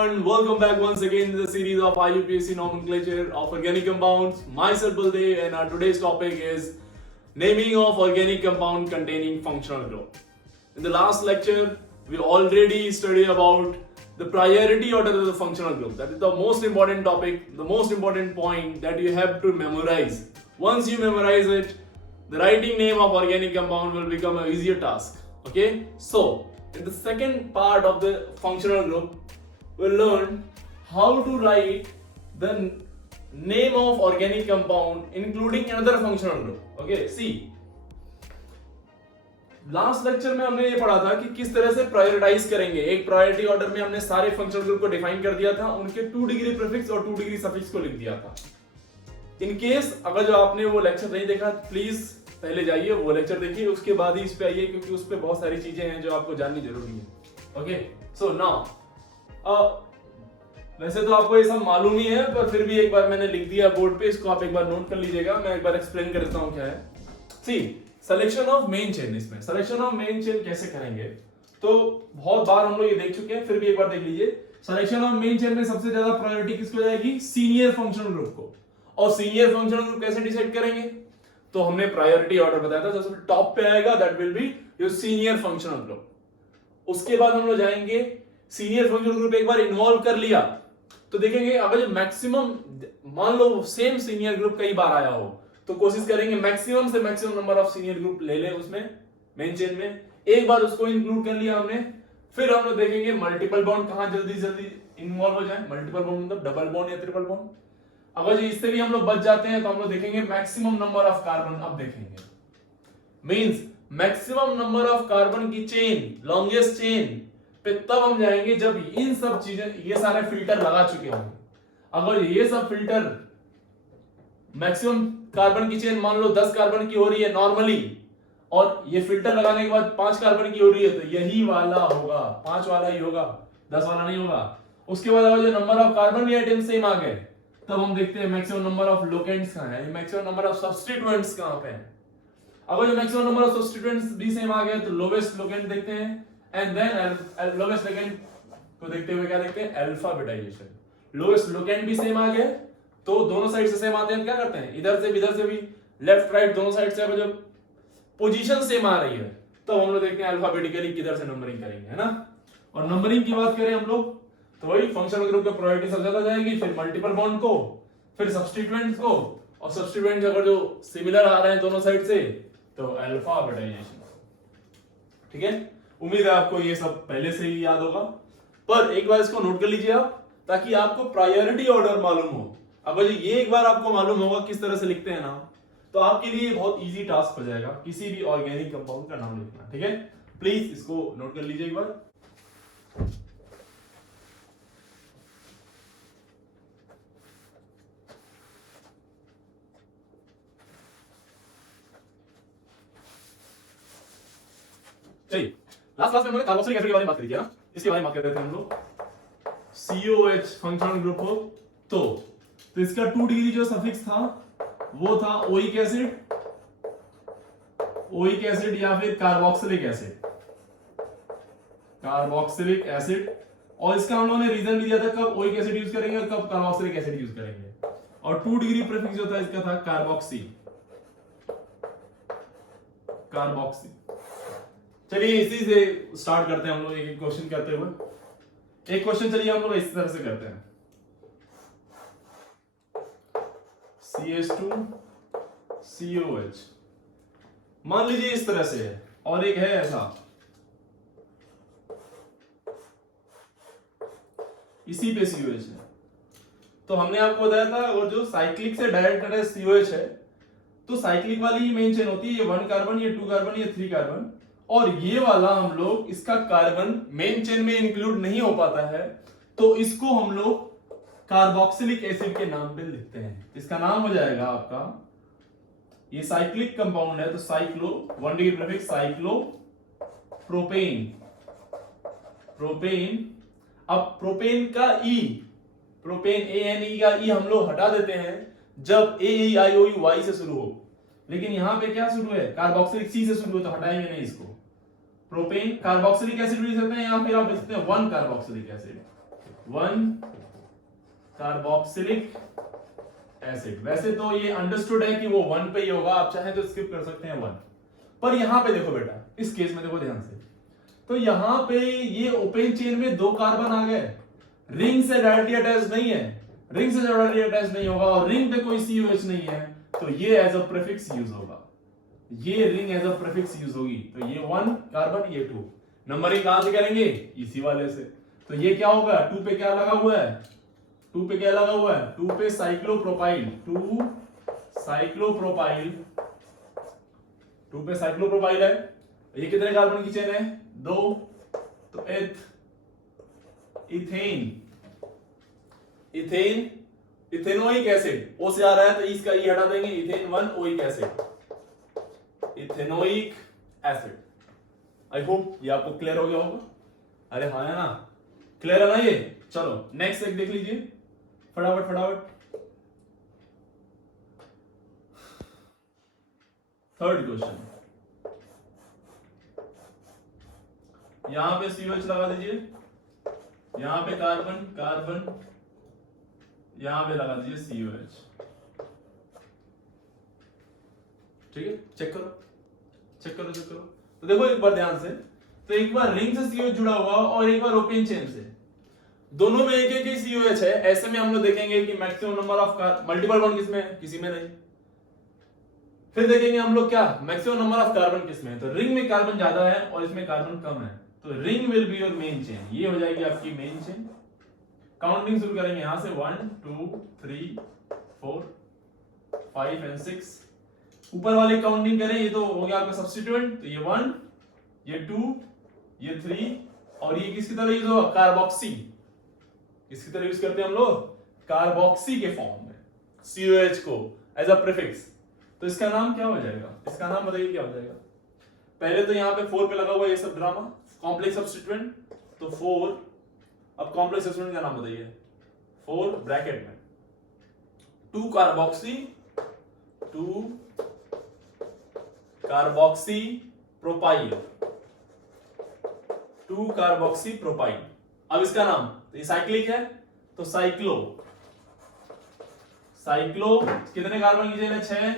everyone, welcome back once again in the series of IUPAC nomenclature of organic compounds. Myself Baldev, and our today's topic is naming of organic compound containing functional group. In the last lecture, we already studied about the priority order of the functional group. That is the most important topic, the most important point that you have to memorize. Once you memorize it, the writing name of organic compound will become an easier task. Okay, so in the second part of the functional group, we'll learn how to write the name of organic compound including another functional group. Okay, see, last lecture में हमने ये पढ़ा था कि किस तरह से prioritise करेंगे. एक प्रायोरिटी ऑर्डर में हमने सारे फंक्शनल ग्रुप को डिफाइन कर दिया था, उनके 2 डिग्री प्रीफिक्स और 2 डिग्री सफिक्स को लिख दिया था. इन केस अगर जो आपने वो लेक्चर नहीं देखा, प्लीज पहले जाइए वो लेक्चर देखिए, उसके बाद ही इस पे आइए, क्योंकि उस पे बहुत सारी चीजें हैं जो आपको जाननी जरूरी है. ओके, सो नाउ वैसे तो आपको ये सब मालूम ही है, पर फिर भी एक बार मैंने लिख दिया बोर्ड पे, इसको आप एक बार नोट कर लीजिएगा. मैं एक बार एक्सप्लेन कर देता हूँ क्या है. सी, सिलेक्शन ऑफ मेन चेन. इसमें सिलेक्शन ऑफ मेन चेन कैसे करेंगे, तो बहुत बार हम लोग ये देख चुके हैं, फिर भी एक बार देख लीजिए. सिलेक्शन ऑफ मेन चेन में सबसे ज्यादा प्रायोरिटी किसको जाएगी? सीनियर फंक्शनल ग्रुप को. और सीनियर फंक्शनल ग्रुप कैसे डिसाइड करेंगे? तो हमने प्रायोरिटी ऑर्डर बताया था, सबसे टॉप पे आएगा that will be your senior functional group. उसके बाद हम लोग जाएंगे, सीनियर फंक्शनल ग्रुप एक बार इन्वॉल्व कर लिया तो देखेंगे अगर जो मैक्सिमम, मान लो सेम सीनियर ग्रुप कई बार आया हो, तो कोशिश करेंगे मैक्सिमम से maximum number of senior group ले लें उसमें मेन चेन में. एक बार उसको इंक्लूड कर लिया हमने, फिर हम लोग देखेंगे मल्टीपल बॉन्ड कहां जल्दी जल्दी इन्वॉल्व हो जाए. मल्टीपल बॉन्ड मतलब डबल बॉन्ड या ट्रिपल बॉन्ड. अगर इससे भी हम लोग बच जाते हैं तो हम लोग देखेंगे मैक्सिमम नंबर ऑफ कार्बन. अब देखेंगे means maximum number of carbon की चेन, लॉन्गेस्ट चेन पे तब हम जाएंगे जब इन सब चीजें, ये सारे फिल्टर लगा चुके होंगे. अगर ये सब फिल्टर मैक्सिमम कार्बन की चेन मान लो 10 कार्बन की हो रही है नॉर्मली, और ये फिल्टर लगाने के बाद 5 कार्बन की हो रही है, तो यही वाला होगा, 5 वाला ही होगा, 10 वाला नहीं होगा. उसके बाद अगर जो number of carbon reactant same आ गए, तब हम देखते हैं मैक्सिमम नंबर ऑफ लोकेंट्स कहां है, मैक्सिमम नंबर ऑफ सब्स्टिट्यूएंट्स कहां पे है. अगर जो मैक्सिमम नंबर ऑफ सब्स्टिट्यूएंट्स भी सेम आ गए तो लोवेस्ट लोकेंट देखते हैं, एंड देन लोवेस्ट लोकेंट को देखते हुए क्या देखते हैं? अल्फाबेटाइजेशन. लोवेस्ट लोकेंट भी सेम आ गए तो दोनों साइड से सेम आते हैं, क्या करते हैं? इधर से भी लेफ्ट राइट दोनों साइड से जब पोजीशन सेम आ रही है तो हम लोग देखते हैं अल्फाबेटिकली किधर से नंबरिंग करेंगे, है ना. और नंबरिंग की बात करें हम लोग तो वही फंक्शनल ग्रुप का प्रायोरिटी सबसे ज्यादा जाएगी, फिर मल्टीपल बॉन्ड को, फिर सब्स्टिट्यूएंट्स को, और सब्स्टिट्यूएंट्स अगर जो सिमिलर आ रहे हैं दोनों साइड से तो अल्फाबेटाइजेशन. ठीक है, उम्मीद है आपको ये सब पहले से ही याद होगा, पर एक बार इसको नोट कर लीजिए आप, ताकि आपको प्रायोरिटी ऑर्डर मालूम हो. अगर ये एक बार आपको मालूम होगा किस तरह से लिखते हैं नाम, तो आपके लिए बहुत इजी टास्क हो जाएगा किसी भी ऑर्गेनिक कंपाउंड का नाम लिखना. ठीक है, प्लीज इसको नोट कर लीजिए एक बार. चलिए, लास्ट क्लास में हमने कार्बोक्सिलिक एसिड के बारे में बात करी थी ना, इसके बारे में बात करते थे हम लोग. COH फंक्शनल ग्रुप हो तो इसका 2 डिग्री जो सफिक्स था वो था ओइक एसिड या फिर कार्बोक्सिलिक एसिड. और इसका हम लोगों ने रीजन भी दिया था कब ओइक एसिड यूज करेंगे और कब कार्बोक्सिलिक एसिड यूज करेंगे. और 2 डिग्री प्रीफिक्स जो था इसका था कार्बोक्सी. चलिए इसी से स्टार्ट करते हैं हम लोग, एक क्वेश्चन करते हुए. एक क्वेश्चन चलिए हम लोग इस तरह से करते हैं. CH2 COH मान लीजिए इस तरह से है, और एक है ऐसा, इसी पे COH है. तो हमने आपको बताया था और जो साइक्लिक से डायरेक्ट COH है तो साइक्लिक वाली ही मेन चेन होती है, ये 1 कार्बन, ये 2 कार्बन, ये 3 कार्बन, और ये वाला हम लोग इसका कार्बन मेन चेन में इंक्लूड नहीं हो पाता है, तो इसको हम लोग कार्बोक्सिलिक एसिड के नाम पे लिखते हैं. इसका नाम हो जाएगा आपका, ये साइक्लिक कंपाउंड है तो cyclo, 1 degree prefix cyclo propane. अब प्रोपेन का प्रोपेन ANE का E हम लोग हटा देते हैं जब AEIOU से शुरू हो, लेकिन यहां पे क्या शुरू है? कार्बोक्सिलिक C से शुरू हो, तो हटाएंगे नहीं इसको. प्रोपेन कार्बोक्सिलिक एसिड लिख सकते हैं, या फिर आप लिख सकते हैं 1 कार्बोक्सिलिक एसिड. 1 carboxylic acid. वैसे तो ये अंडरस्टूड है कि वो 1 पे ही होगा, आप चाहें तो स्किप कर सकते हैं 1, पर यहां पे देखो बेटा, इस केस में देखो ध्यान से, तो यहां पे ये ओपन चेन में 2 कार्बन आ गए, रिंग से डायरेक्टली अटैच नहीं है, रिंग से डायरेक्टली अटैच नहीं होगा और रिंग पे कोई COH नहीं है, तो ये एज अ प्रीफिक्स यूज होगा, ये ring as a prefix use होगी। तो ये 1 कार्बन, ये 2, नंबरिंग कहां से करेंगे, इसी वाले से। तो ये क्या होगा, 2 पे क्या लगा हुआ है, 2 पे क्या लगा हुआ है, 2 पे साइक्लोप्रोपाइल, 2 साइक्लोप्रोपाइल, 2 पे साइक्लोप्रोपाइल है। ये कितने कार्बन की चेन है, 2, तो इथेन, इथेन, इथेनोइक एसिड, ओ से आ रहा है तो इसका ई हटा देंगे, ethane 1 oic acid, ethanoic acid. I hope ये आपको क्लियर हो गया होगा। अरे हाँ है ना, क्लियर है ना ये। चलो नेक्स्ट एक देख लीजिए फटाफट फटाफट। थर्ड क्वेश्चन, यहां पे COH लगा दीजिए, यहां पे कार्बन कार्बन, यहां पे लगा दीजिए COH। ठीक है, चेक करो चेक करो चेक करो। तो देखो एक बार ध्यान से, तो एक बार रिंग से COH जुड़ा हुआ और एक बार ओपन चेन से, दोनों में एक एक ही COH है। ऐसे में हम लोग देखेंगे कि maximum number of multiple bond किसमें है, किसी में नहीं। फिर देखेंगे हम लोग क्या, मैक्सिमम नंबर ऑफ कार्बन किसमें है, तो रिंग में कार्बन ज्यादा है और इसमें कार्बन कम है, तो ring will be your main chain, ये हो जाएगी आपकी मेन चेन। काउंटिंग शुरू करेंगे यहां से 1 2 3 4 5 एंड 6। ऊपर वाले काउंटिंग करें, ये तो हो गया आपका सब्स्टिट्यूएंट, तो ये 1 ये 2 ये 3 और ये किसकी तरह यूज होगा, कार्बोक्सी। किसकी तरह यूज करते हैं हम लोग, कार्बोक्सी के फॉर्म में COH को एज अ प्रीफिक्स। तो इसका नाम क्या हो जाएगा, इसका नाम बताइए क्या हो जाएगा। पहले तो यहाँ पे 4 पे लगा हुआ ये सब ड्रामा, कॉम्प्लेक्स सब्स्टिट्यूएंट, तो 4। अब कॉम्प्लेक्स सब्स्टिट्यूएंट का नाम बताइए, 4 ब्रैकेट में 2 carboxy, 2 carboxy propyl, 2 carboxy propyl. अब इसका नाम, तो ये साइक्लिक है तो साइक्लो, साइक्लो कितने कार्बन की चेन है, 6,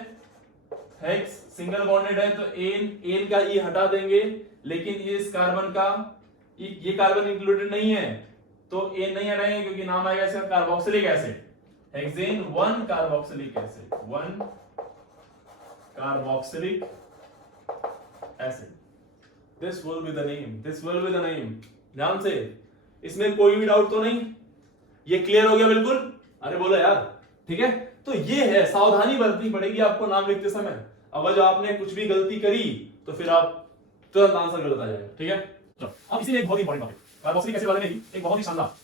हेक्स सिंगल बॉन्डेड है तो एन का ई हटा देंगे, लेकिन इस कार्बन का ये कार्बन इंक्लूडेड नहीं है तो एन नहीं हटाएंगे क्योंकि नाम आएगा इसका carboxylic acid, hexane 1 carboxylic acid, 1 carboxylic acid. This will be the name, this will be the name. ध्यान से, इसमें कोई भी डाउट तो नहीं, ये क्लियर हो गया बिल्कुल। अरे बोलो यार, ठीक है। तो ये है, सावधानी बरतनी पड़ेगी आपको नाम लिखते समय। अगर जो आपने कुछ भी गलती करी तो फिर आप तुरंत आंसर गलत आ जाएगा, ठीक है। चलो अब इसी में एक बहुत इंपॉर्टेंट टॉपिक, कार्बोक्सिलिक एसिड वाले में ही एक बहुत ही शानदार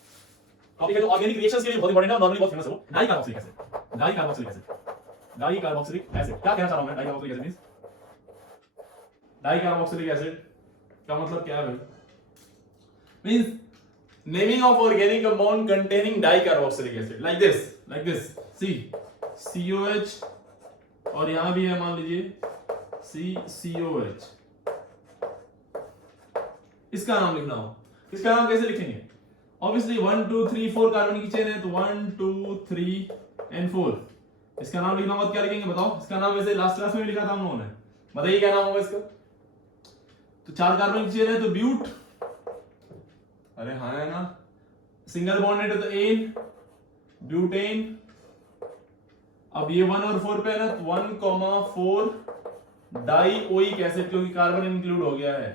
टॉपिक है जो ऑर्गेनिक रिएक्शंस के लिए बहुत इंपॉर्टेंट है, नॉर्मली बहुत फेमस है, वो dicarboxylic acid. Dicarboxylic acid, dicarboxylic acid क्या कहना चाह रहा हूं मैं, dicarboxylic acid means, dicarboxylic acid का मतलब क्या है भाई, means naming of organic compound containing dicarboxylic acid, like this C COH और यहां भी है मान लीजिए COH। इसका नाम लिखना हो, इसका नाम कैसे लिखेंगे, ऑब्वियसली 1 2 3 4 कार्बन की चेन है तो 1 2 3 एंड 4। इसका नाम लिखना होगा क्या लिखेंगे बताओ, इसका नाम वैसे लास्ट क्लास में भी लिखा था हम लोगों ने, बताइए क्या नाम होगा इसका। तो 4 कार्बन की चेन है तो ब्यूट, अरे हाँ है ना, सिंगल बॉन्डेड है तो एन, ब्यूटेन। अब ये 1 और 4 पे है ना, 1,4 डाइओइक एसिड क्योंकि कार्बन इंक्लूड हो गया है,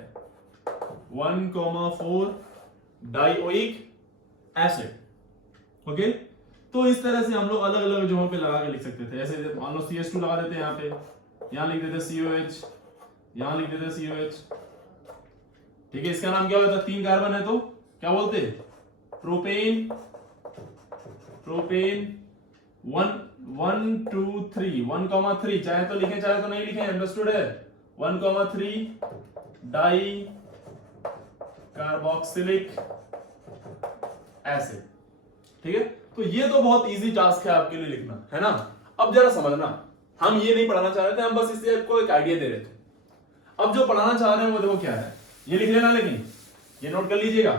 1,4 डाइओइक एसिड। ओके, तो इस तरह से हम लोग अलग अलग जगहों पे लगा के लिख सकते थे। ऐसे मान लो CH2 लगा देते हैं यहाँ पे, यहाँ लिख देते COH, यहाँ लिख देते COH, ठीक है। इसका नाम क्या होता है, 3 कार्बन है तो क्या बोलते, प्रोपेन, प्रोपेन 1 2 3 1,3, चाहे तो लिखें चाहे तो नहीं लिखें, अंडरस्टूड है। 1,3 डाई कार्बोक्सिलिक एसिड, ठीक है। तो ये तो बहुत इजी टास्क है आपके लिए लिखना, है ना। अब जरा समझना, हम ये नहीं पढ़ाना चाह रहे थे, हम बस इससे आपको एक आइडिया दे रहे थे। अब जो पढ़ाना चाह रहे हैं वो देखो क्या है, ये लिख लेना, लेकिन ये नोट कर लीजिएगा।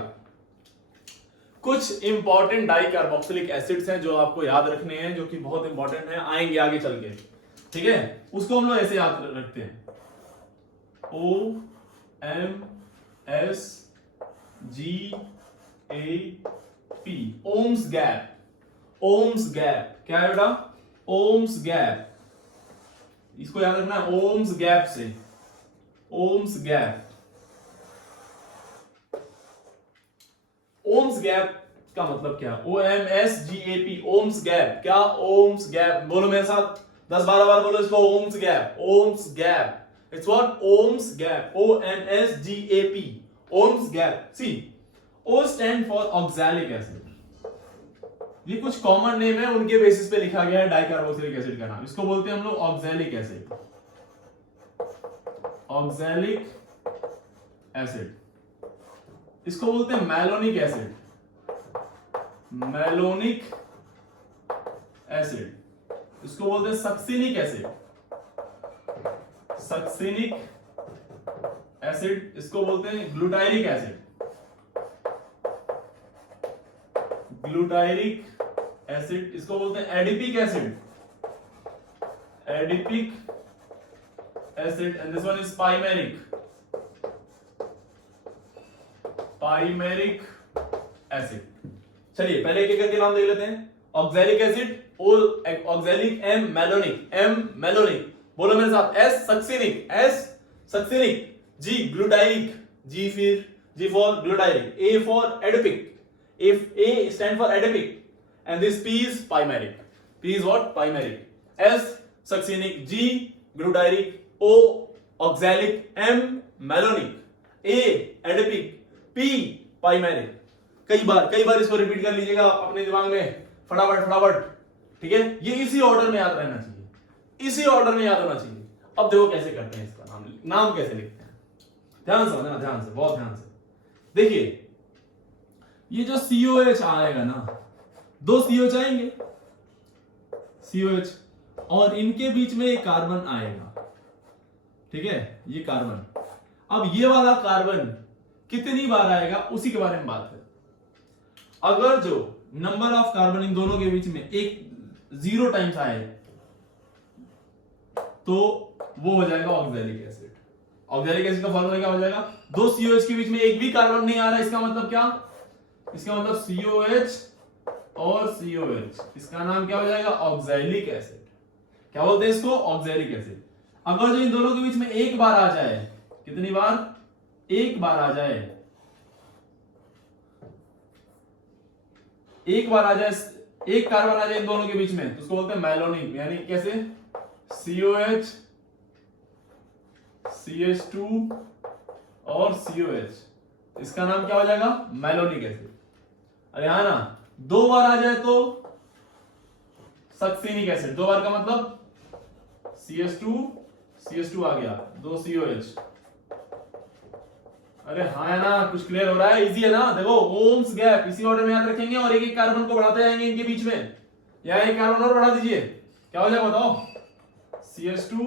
कुछ इंपॉर्टेंट डाई कार्बोक्सिलिक एसिड्स हैं जो आपको याद रखने हैं, जो कि बहुत इंपॉर्टेंट है, आएंगे आगे चल के, ठीक है। उसको हम लोग ऐसे याद रखते हैं, OMsGAP, oms gap. Oms gap क्या है बेटा? ओम्स गैप, इसको याद रखना है ओम्स गैप से। ओम्स गैप, ओम्स गैप का मतलब क्या? OMsGAP, oms gap. क्या? Oms gap. बोलो मेरे साथ 10-12 बार बोलो इसको, oms gap. Oms gap, it's what? Oms gap, OMsGAP, oms gap. See, O stand for oxalic acid. ये कुछ कॉमन नेम है, उनके बेसिस पे लिखा गया है डाइकार्बोक्सिलिक एसिड का नाम। इसको बोलते हैं हम लोग ऑक्सैलिक एसिड। ऑक्सैलिक एसिड, इसको बोलते हैं मैलोनिक एसिड। मैलोनिक एसिड, इसको बोलते हैं सक्सिनिक एसिड। सक्सिनिक एसिड, इसको बोलते हैं ग्लूटायरिक एसिड। ग्लूटायरिक एसिड, इसको बोलते हैं adipic acid. Adipic acid, and this one is pimelic. Pimelic acid. चलिए पहले एक एक करके नाम देख लेते हैं। Oxalic acid, O oxalic, M malonic. M malonic, बोलो मेरे साथ, S succinic. S succinic, G glutaric, G फिर G for glutaric, A for adipic. If A stand for adipic and this P is pymeric. P is what? Pymeric. S succinic, G glutaric, O oxalic, M malonic, A adipic, P pymeric. कई बार इसको repeat कर लीजिएगा अपने दिमाग में, फटाफट, ठीक है। ये इसी ऑर्डर में याद रहना चाहिए, इसी ऑर्डर में याद होना चाहिए। अब देखो कैसे करते हैं इसका नाम कैसे लिखते हैं। ध्यान से समझना, ध्यान से, बहुत ध्यान से देखिए। ये जो COH आएगा ना, 2 COH आएंगे, COH, और इनके बीच में एक कार्बन आएगा, ठीक है, ये कार्बन। अब ये वाला कार्बन कितनी बार आएगा उसी के बारे में बात करें। अगर जो नंबर ऑफ कार्बन इन दोनों के बीच में एक 0 टाइम्स आए तो वो हो जाएगा ऑक्सैलिक एसिड। ऑक्सैलिक एसिड का फॉर्मूला क्या हो जाएगा? 2 COH के बीच में एक भी कार्बन नहीं आ रहा, इसका मतलब क्या? इसका मतलब COH और COH, इसका नाम क्या हो जाएगा? Oxalic acid. क्या बोलते हैं इसको? Oxalic acid. अगर जो इन दोनों के बीच में एक बार आ जाए, कितनी बार? एक बार आ जाए, एक कार्बन आ जाए इन दोनों के बीच में, तो उसको बोलते हैं मैलोनिक। यानी कैसे? COH, CH2 और COH, इसका नाम क्या हो जाएगा? Malonic acid. अरे हाँ ना, 2 बार आ जाए तो सक्सिनिक एसिड। 2 बार का मतलब CH2 आ गया, 2 COH। अरे हाँ है ना, कुछ क्लियर हो रहा है? इजी है ना? देखो ओम्स गैप इसी ऑर्डर में याद रखेंगे और एक कार्बन को बढ़ाते जाएंगे इनके बीच में। या एक कार्बन और बढ़ा दीजिए, क्या हो जाएगा बताओ? CH2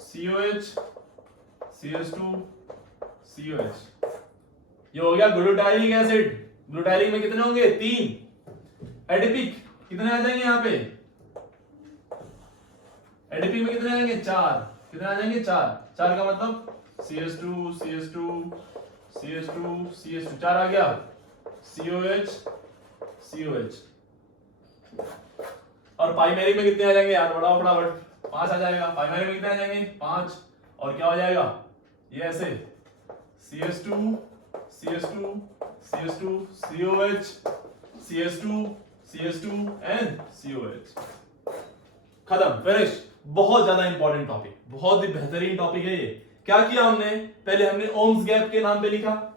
COH, CH2 COH, ये हो गया ग्लूटायरिक एसिड। ग्लूटायरिक में कितने होंगे? 3। एडिपिक कितने आ जाएंगे यहाँ पे? एडिपिक में कितने आएंगे? 4। कितने आ जाएंगे? 4 का मतलब CH2 4 आ गया, COH। और पाइमेरिक में कितने आ जाएंगे यार? बढ़ाओ फटाफट, 5 आ जाएगा। पाइमेरिक में कितने आ जाएंगे? 5। और क्या हो जाएगा? ये ऐसे CH2 CH2 एंड COH। खत्म, फिनिश। बहुत ज्यादा इंपॉर्टेंट टॉपिक, बहुत ही बेहतरीन टॉपिक है ये। क्या किया हमने? पहले हमने ओम्स गैप के नाम पे लिखा।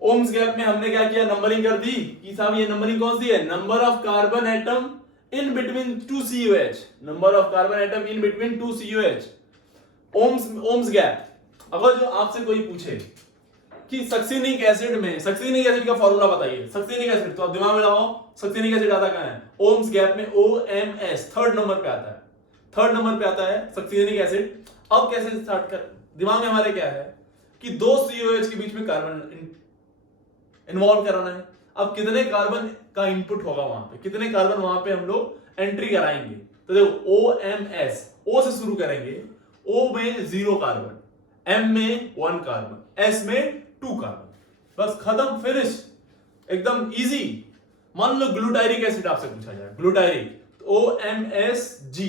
ओम्स गैप में हमने क्या किया? नंबरिंग कर दी कि साहब ये नंबरिंग कौन सी है? Number of carbon atom in between 2 COH। Number of carbon atom in between 2 COH। ओम्स गैप। अगर जो आपसे कोई पूछे कि सक्सिनिक एसिड का फॉर्मूला बताइए, सक्सिनिक एसिड, तो आप दिमाग में लगाओ सक्सिनिक एसिड आता कहां है? ओम्स गैप में OMS 3rd नंबर पे आता है। 3rd नंबर पे आता है सक्सिनिक एसिड। अब कैसे स्टार्ट कर, दिमाग में हमारे क्या है कि 2 COH के बीच में कार्बन इन्वॉल्व कराना है। अब कितने कार्बन का इनपुट होगा वहां पे, कितने कार्बन वहां पे हम लोग एंट्री कराएंगे। तो देखो OMS, O से शुरू करेंगे, O में 0 कार्बन, M में 1 कार्बन, S में 2 कार्बन, बस खत्म, फिनिश, एकदम इजी। मान लो ग्लूटायरिक एसिड आपसे पूछा जाए, ग्लूटायरिक, तो OMSG,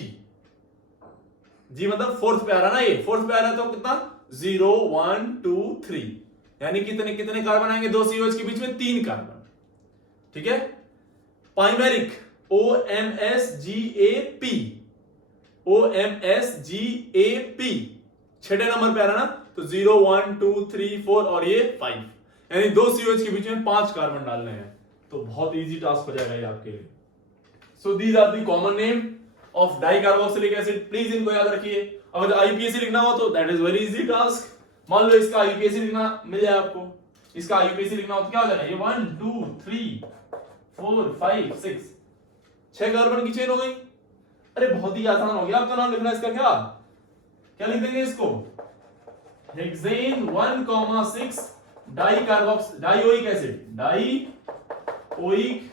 जी मतलब फोर्थ पे आ रहा ना, ये फोर्थ पे आ रहा, तो कितना 0 1 2 3, यानी कितने कितने कार्बन आएंगे दो COH के बीच में, 3 कार्बन, ठीक है। पाइमेरिक OMSGAP, OMSGAP छठे नंबर पे आ रहा ना, तो 0 1 2 3 4 और ये 5, यानी दो COH के बीच में 5 कार्बन डालने हैं। तो बहुत इजी टास्क हो जाएगा ये आपके लिए। So these are the common name of dicarboxylic acid, please इनको याद रखिए। अगर IUPAC लिखना हो तो that is very easy task. मान लो इसका IUPAC लिखना मिल जाए आपको, इसका IUPAC लिखना हो तो क्या हो जाएगा, ये 1 2 3 4 5 6, 6 कार्बन की चेन हो गई। अरे बहुत ही आसान हो गया, आपका नाम लिखना इसका क्या क्या लिख देंगे इसको, hexane 1,6 dioic acid, dioic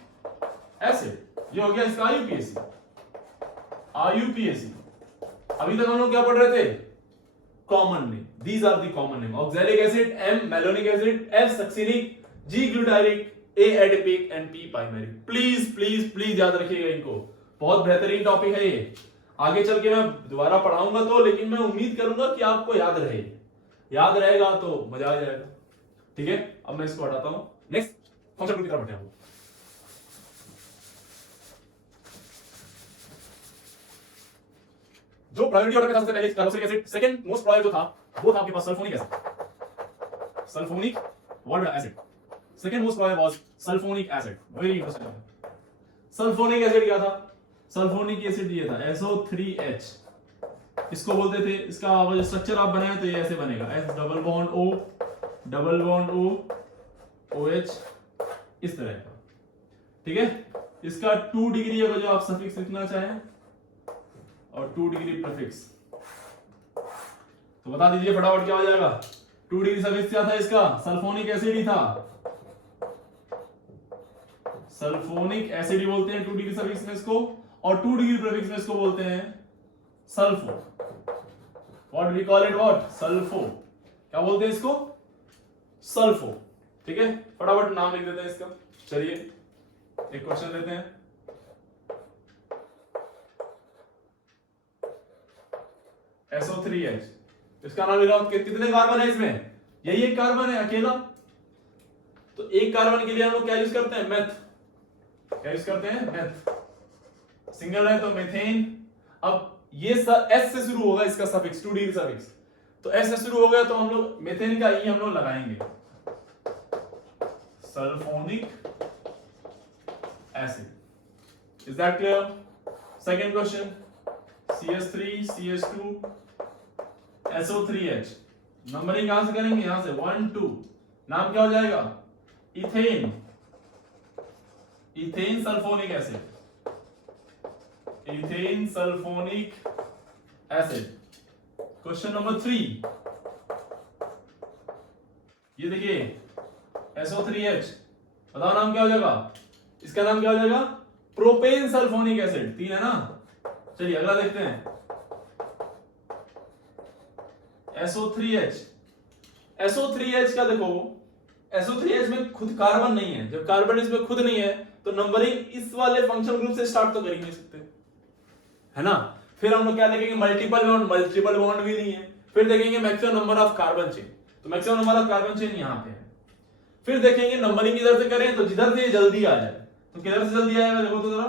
acid, ये हो गया इसका IUPAC। अभी तक हम लोग क्या पढ़ रहे थे, common name, these are the common name, oxalic acid, M malonic acid, F succinic, G glutaric, A adipic and P pimelic. Please please please याद रखिएगा इनको, बहुत बेहतरीन टॉपिक है ये। आगे चल के मैं दोबारा पढ़ाऊंगा तो, लेकिन मैं उम्मीद करूंगा कि आपको याद रहे, याद रहेगा तो मजा आ जाएगा, ठीक है। अब मैं इसको हटाता हूं, नेक्स्ट फंक्शन ग्रुप की तरफ बढ़ते हैं। जो प्रायोरिटी ऑर्डर में था सबसे पहले carboxylic acid, second most prior जो था वो था आपके पास sulphonic acid, sulphonic water acid, second most prior was sulphonic acid. Very interesting. Sulphonic acid क्या था, सल्फोनिक एसिड ये था SO3H, इसको बोलते थे, इसका जो स्ट्रक्चर आप बनाए तो ये ऐसे बनेगा, S double bond O double bond O OH, इस तरह का, ठीक है। इसका 2 डिग्री अगर जो आप सफिक्स लिखना चाहें और 2 डिग्री प्रीफिक्स, तो बता दीजिए फटाफट क्या हो जाएगा। 2 डिग्री सफिक्स क्या था इसका, सल्फोनिक एसिड ही था, सल्फोनिक एसिड ही बोलते हैं 2 डिग्री सफिक्स में इसको, और 2 डिग्री प्रीफिक्स में इसको बोलते हैं sulpho. What we call it, what, sulpho, क्या बोलते हैं इसको, सल्फो, ठीक है। फटाफट नाम लिख देते हैं इसका। चलिए एक क्वेश्चन लेते हैं, SO3H, इसका नाम लिखा, कितने कार्बन है इसमें, यही एक कार्बन है अकेला, तो एक कार्बन के लिए हम लोग क्या यूज करते हैं, मेथ, क्या यूज करते हैं, मेथ, सिंगल है तो मेथेन। अब ये S से शुरू होगा इसका सफिक्स, 2 डिग्री सफिक्स, तो S से शुरू हो गया तो हम लोग मेथेन का ही हम लोग लगाएंगे, sulphonic acid. Is that clear. Second question, CH3 CH2 SO3H, numbering कहां से करेंगे, यहां से 1 2, नाम क्या हो जाएगा, ethane, ethane sulphonic acid, ethane sulphonic acid. Question number 3, ये देखिए SO3H, बताओ नाम क्या हो जाएगा, इसका नाम क्या हो जाएगा, प्रोपेन सल्फोनिक एसिड, 3 है ना। चलिए अगला देखते हैं, SO3H, SO3H का देखो, SO3H में खुद कार्बन नहीं है, जब कार्बन इसमें खुद नहीं है तो नंबरिंग इस वाले फंक्शनल ग्रुप से स्टार्ट तो कर ही नहीं सकते, है ना। फिर हम लोग क्या देखेंगे, मल्टीपल बॉन्ड भी नहीं है, फिर देखेंगे maximum number of carbon chain, तो maximum number of carbon chain यहां पे है। फिर देखेंगे नंबरिंग किधर से करें, तो जिधर से ये जल्दी आ जाए, तो किधर से जल्दी आएगा, देखो तो जरा,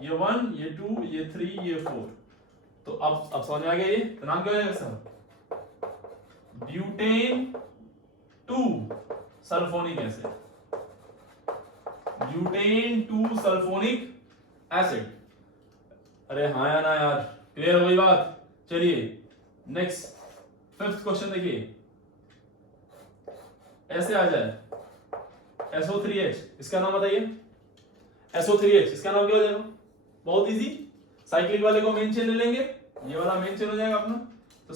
ये 1 ये 2 ये 3 ये 4, तो अब समझ में आ गया ये, तो नाम क्या हो जाएगा sir, butane 2 sulphonic acid, butane 2 sulphonic acid. अरे हाँ या ना यार, क्लियर हो गई बात। चलिए नेक्स्ट, फिफ्थ क्वेश्चन देखिए, ऐसे आ जाए SO3H, इसका नाम बताइए, SO3H इसका नाम क्या हो जाएगा, बहुत इजी, साइक्लिक वाले को मेन चेन ले लेंगे, ये वाला मेन चेन हो जाएगा अपना, तो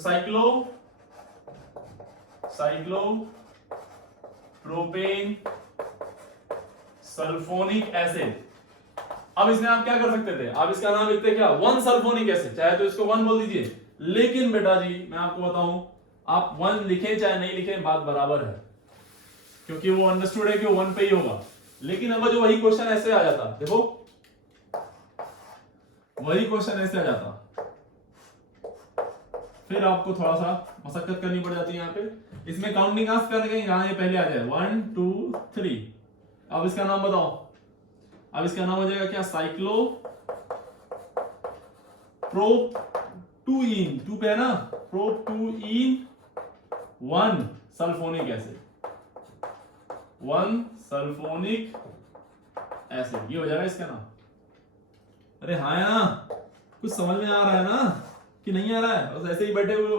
साइक्लो प्रोपेन सल्फोनिक एसिड। अब इसमें आप क्या कर सकते थे, आप इसका नाम लिखते क्या, 1 सल्फोनिक एसिड, चाहे तो इसको 1 बोल दीजिए, लेकिन बेटा जी मैं आपको बताऊं, आप 1 लिखें चाहे नहीं लिखें बात बराबर है, क्योंकि वो अंडरस्टूड है कि वो 1 पे ही होगा। लेकिन अगर जो वही क्वेश्चन ऐसे आ जाता, देखो वही क्वेश्चन ऐसे आ जाता, फिर आपको थोड़ा सा मशक्कत करनी पड़ जाती है यहाँ पे। इसमें काउंटिंग आस्क करने के यहाँ ये पहले आ जाए 1 2 3। अब इसका नाम बताओ, अब इसका नाम हो जाएगा क्या, साइक्लो प्रोप-2-इन, 2 पे है ना, प्रोप-2-इन 1 सल्फोनिक एसिड, 1 सल्फोनिक एसिड, ये हो जाएगा इसका नाम। अरे हाँ है ना, कुछ समझ में आ रहा है ना कि नहीं आ रहा है, बस ऐसे ही बैठे हुए हो।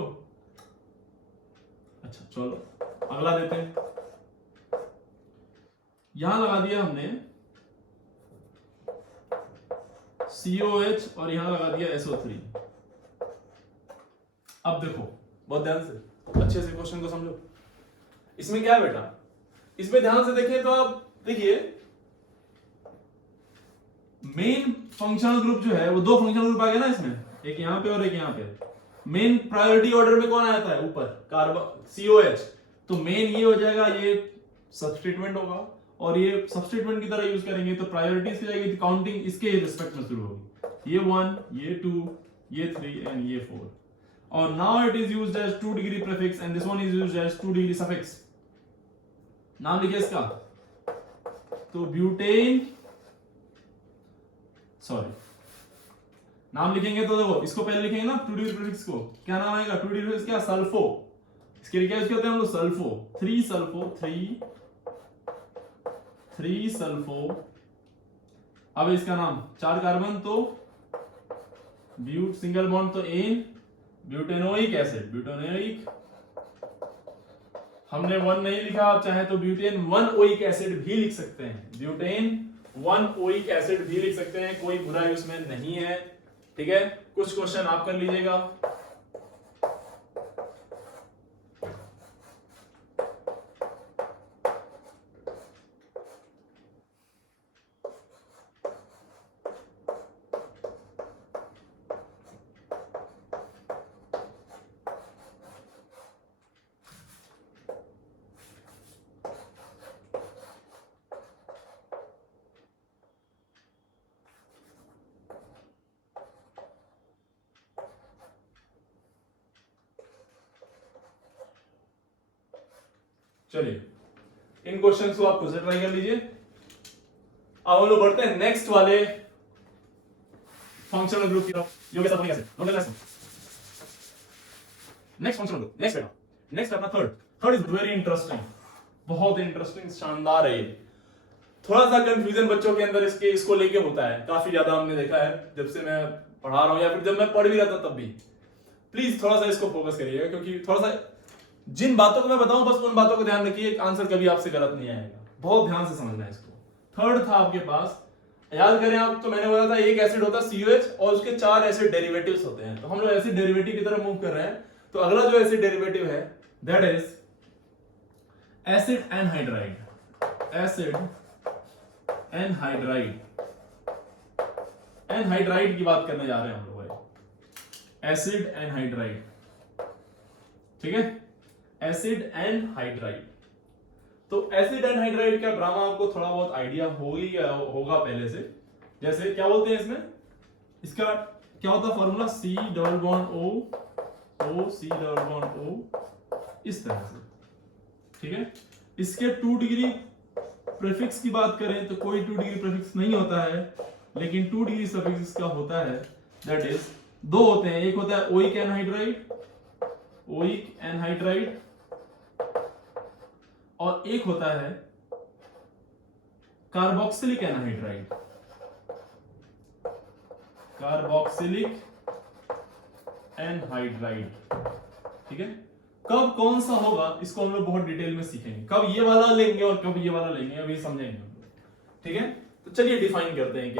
अच्छा चलो अगला देते हैं। यहां लगा दिया हमने COH और यहां लगा दिया SO3। अब देखो बहुत ध्यान से, अच्छे से क्वेश्चन को समझो। इसमें क्या है बेटा, इसमें ध्यान से देखिए तो आप देखिए मेन फंक्शनल ग्रुप जो है वो 2 फंक्शनल ग्रुप आ गए ना इसमें, एक यहां पे और एक यहां पे। मेन प्रायोरिटी ऑर्डर में कौन आता है ऊपर, कार्बन COH, तो मेन ये हो जाएगा, ये सब्स्टिट्यूएंट होगा और ये सब्स्टिट्यूएंट की तरह यूज करेंगे तो प्रायोरिटीज की जाएगी, तो काउंटिंग इसके रिस्पेक्ट में शुरू होगी, ये 1 ये 2 ये 3 एंड ये 4। और now it is used as 2 degree prefix and this one is used as 2 degree suffix. नाम लिखिए इसका, तो ब्यूटेन, सॉरी नाम लिखेंगे तो देखो इसको पहले लिखेंगे ना 2 डिग्री प्रीफिक्स को, क्या नाम आएगा 2 डिग्री प्रीफिक्स क्या, सल्फो। इसके लिए क्या यूज करते हैं हम लोग, सल्फो, 3 सल्फो, 3 सल्फो। अब इसका नाम 4 कार्बन तो ब्यूट, सिंगल बॉन्ड तो एन, ब्यूटेनोइक एसिड, ब्यूटेनोइक, हमने 1 नहीं लिखा, आप चाहे तो ब्यूटेन 1 ओइक एसिड भी लिख सकते हैं, ब्यूटेन 1 ओइक एसिड भी लिख सकते हैं, कोई बुराई उसमें नहीं है, ठीक है। कुछ क्वेश्चन आप कर लीजिएगा। चलिए इन क्वेश्चंस को आप खुद से ट्राई कर लीजिए। अब हम लोग बढ़ते हैं नेक्स्ट वाले फंक्शनल ग्रुप की तरफ, जो कि sulphonic acid. Note lesson, next functional group, next बेटा, नेक्स्ट अपना थर्ड इज वेरी इंटरेस्टिंग, बहुत इंटरेस्टिंग, शानदार है ये। थोड़ा सा कंफ्यूजन बच्चों के अंदर इसको लेके होता है, काफी ज्यादा हमने देखा है जब से मैं पढ़ा रहा हूं या फिर जब मैं पढ़ भी रहा था तब भी। प्लीज थोड़ा सा इसको फोकस करिएगा, क्योंकि थोड़ा सा जिन बातों को मैं बताऊं बस उन बातों को ध्यान रखिए, आंसर कभी आपसे गलत नहीं आएगा, बहुत ध्यान से समझना है इसको। थर्ड था आपके पास, याद करें आप, तो मैंने बोला था एक एसिड होता है COH और उसके 4 एसिड डेरिवेटिव्स होते हैं, तो हम लोग एसिड डेरिवेटिव की तरफ मूव कर रहे हैं। तो अगला जो एसिड डेरिवेटिव है that is acid anhydride, acid anhydride, anhydride की बात करने जा रहे हैं हम लोग, एसिड एनहाइड्राइड, ठीक है, एसिड एनहाइड्राइड। तो एसिड एनहाइड्राइड का ड्रामा आपको थोड़ा बहुत आइडिया होगा पहले से, जैसे क्या बोलते हैं इसमें, इसका क्या होता है formula, C double bond O C double bond O, इस तरह से, ठीक है। इसके 2 डिग्री प्रीफिक्स की बात करें तो कोई 2 डिग्री प्रीफिक्स नहीं होता है, लेकिन 2 डिग्री सफिक्स का होता है, दैट इज 2 होते हैं, एक होता है ओइक एनहाइड्राइड, ओइक एनहाइड्राइड, और एक होता है कार्बोक्सिलिक एनहाइड्राइड, कार्बोक्सिलिक एनहाइड्राइड, ठीक है। कब कौन सा होगा इसको हम लोग बहुत डिटेल में सीखेंगे, कब ये वाला लेंगे और कब ये वाला लेंगे अभी समझेंगे, ठीक है। तो चलिए डिफाइन करते हैं एक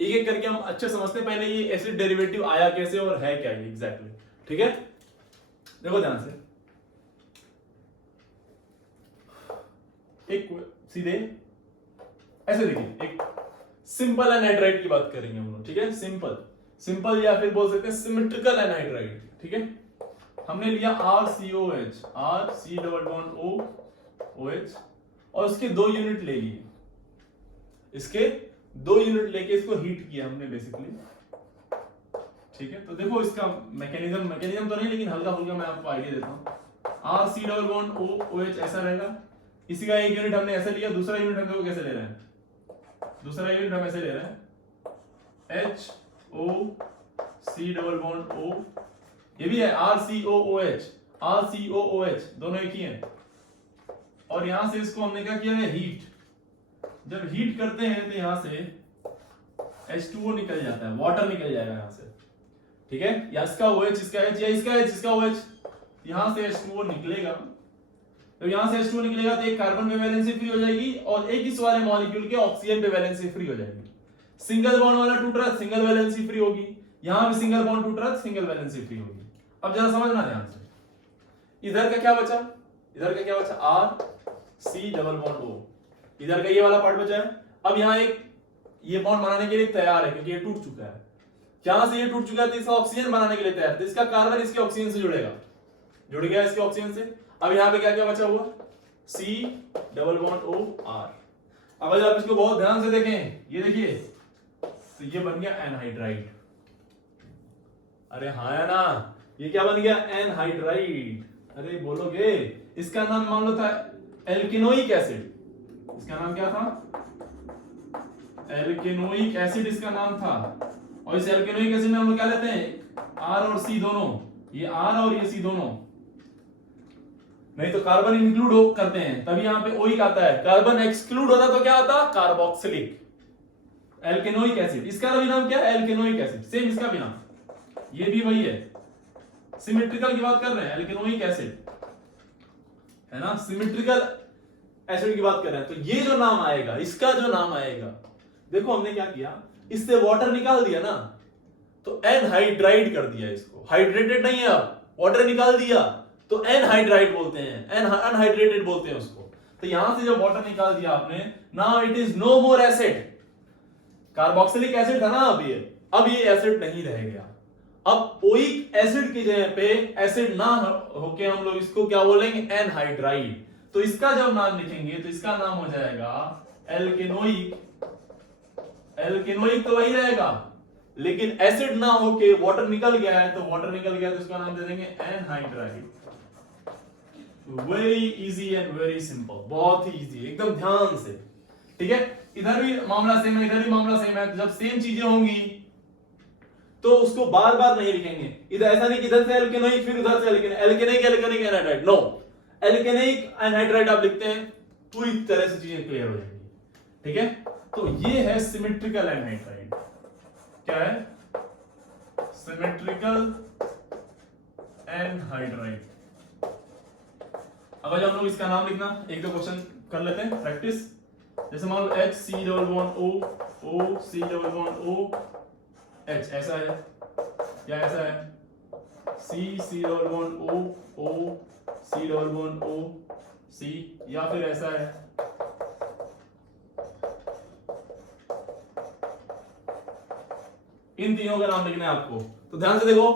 एक करके हम अच्छे समझते हैं। पहले ये एसिड डेरिवेटिव आया कैसे और है क्या ये एग्जैक्टली, ठीक है। देखो ध्यान से, एक सीधे ऐसे देखिए, एक सिंपल एनहाइड्राइड की बात करेंगे हम लोग, ठीक है, सिंपल या फिर बोल सकते हैं सिमेट्रिकल एनहाइड्राइड, ठीक है। हमने लिया RCOH, RC double bond OH, और उसके 2 यूनिट ले लिए, इसके 2 यूनिट लेके इसको हीट किया हमने बेसिकली, ठीक है। तो देखो इसका मैकेनिज्म तो नहीं, लेकिन हल्का फुल्का मैं आपको आइडिया देता हूं। RC डबल बॉन्ड OH ऐसा रहेगा, इसी का एक यूनिट हमने ऐसे लिया, दूसरा यूनिट हम देखो कैसे ले रहे हैं, दूसरा यूनिट हम ऐसे ले रहे हैं HOC डबल बॉन्ड O, ये भी है RCOOH दोनों एक ही हैं, और यहां से इसको हमने क्या किया है, हीट। जब हीट करते हैं तो यहां से H2O निकल जाता है, वाटर निकल जाएगा यहां से, ठीक है, या इसका OH इसका H या इसका H इसका OH, यहां से H2O निकलेगा। तो यहां से H2O निकलेगा तो एक कार्बन पे वैलेंसी फ्री हो जाएगी और एक इस वाले मॉलिक्यूल के ऑक्सीजन पे वैलेंसी फ्री हो जाएगी। सिंगल बॉन्ड वाला टूट रहा है, सिंगल वैलेंसी फ्री होगी, यहां भी सिंगल बॉन्ड टूट रहा है, सिंगल वैलेंसी फ्री होगी। अब जरा समझना ध्यान से, इधर का क्या बचा, RC डबल बॉन्ड O, इधर का ये वाला पार्ट बचा है। अब यहाँ एक ये बॉन्ड बनाने के लिए तैयार है, क्योंकि ये टूट चुका है, यहां से ये टूट चुका है तो इसका ऑक्सीजन बनाने के लिए तैयार है, तो इसका कार्बन इसके ऑक्सीजन से जुड़ेगा, जुड़ गया इसके ऑक्सीजन से। अब यहाँ पे क्या क्या बचा हुआ, C डबल बॉन्ड OR। अब अगर आप इसको बहुत ध्यान से देखें, ये देखिए, तो ये बन गया एनहाइड्राइड। अरे हाँ या ना, ये क्या बन गया, एनहाइड्राइड। अरे बोलोगे, इसका नाम मान लो था एल्केनोइक एसिड, इसका नाम क्या था, एल्केनोइक एसिड इसका नाम था। और इस एल्केनोइक एसिड में हम लोग क्या लेते हैं, R और C दोनों, ये R और ये C दोनों, नहीं तो कार्बन इंक्लूड करते हैं तभी यहां पे ओइक आता है, कार्बन एक्सक्लूड होता तो क्या आता, कार्बोक्सिलिक एल्केनोइक एसिड। इसका भी नाम क्या है, एल्केनोइक एसिड, सेम इसका भी नाम, ये भी वही है, सिमेट्रिकल की बात कर रहे हैं, एल्केनोइक एसिड है ना, सिमेट्रिकल एसिड की बात कर रहे हैं। तो ये जो नाम आएगा, इसका जो नाम आएगा, देखो हमने क्या किया, इससे वाटर निकाल दिया ना, तो एनहाइड्राइड कर दिया इसको, हाइड्रेटेड नहीं है, अब वाटर निकाल दिया तो एनहाइड्राइड बोलते हैं, अनहाइड्रेटेड बोलते हैं उसको। तो यहां से जब वाटर निकाल दिया आपने, now it is no more acid, carboxylic acid था ना अब ये एसिड नहीं रह गया। अब ओइक एसिड की जगह पे एसिड ना होके हम लोग इसको क्या बोलेंगे, एनहाइड्राइड। तो इसका जब नाम लिखेंगे तो इसका नाम हो जाएगा एल्केनोइक। एल्केनोइक तो वही रहेगा, लेकिन एसिड ना होके वाटर निकल गया है, तो वाटर निकल गया तो इसका नाम दे देंगे anhydride. Very easy and very simple, बहुत ही इजी, एकदम ध्यान से, ठीक है। इधर भी मामला सेम है, इधर भी मामला सेम है। जब सेम चीजें होंगी तो उसको बार बार नहीं लिखेंगे, इधर ऐसा नहीं कि इधर से एल्केनोइक फिर उधर से एल्केनोइक एनहाइड्राइड, नो, एल्केनोइक एनहाइड्राइड आप लिखते हैं, पूरी तरह से चीजें क्लियर हो जाएंगी, ठीक है। तो ये है सिमेट्रिकल एनहाइड्राइड, क्या है, सिमेट्रिकल एनहाइड्राइड। अब हम लोग इसका नाम लिखना, एक दो क्वेश्चन कर लेते हैं प्रैक्टिस। जैसे मान लो HC double bond O C double bond O H, ऐसा है या ऐसा है, C double bond O C double bond O C, या फिर ऐसा है, इन तीनों का नाम लिखना है आपको। तो ध्यान से देखो,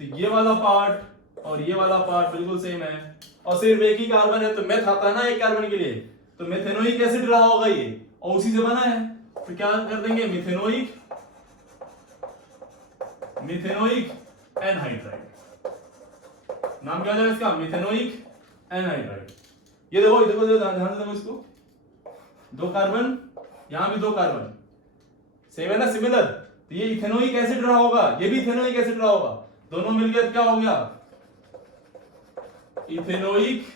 तो ये वाला पार्ट और ये वाला पार्ट बिल्कुल सेम है, और सिर्फ एक ही कार्बन है, तो मेथ आता है ना एक कार्बन के लिए, तो मेथेनोइक एसिड रहा होगा ये, और उसी से बना है, तो क्या कर देंगे, मिथेनोइक एनहाइड्राइड। नाम क्या है इसका, मिथेनोइक एनहाइड्राइड। ये देखो ध्यान से देखो इसको, 2 कार्बन, यहां भी 2 कार्बन, सेम है ना, सिमिलर, तो ये इथेनोइक एसिड रहा होगा, ये भी इथेनोइक एसिड रहा होगा, दोनों मिलकर क्या हो गया, इथेनोइक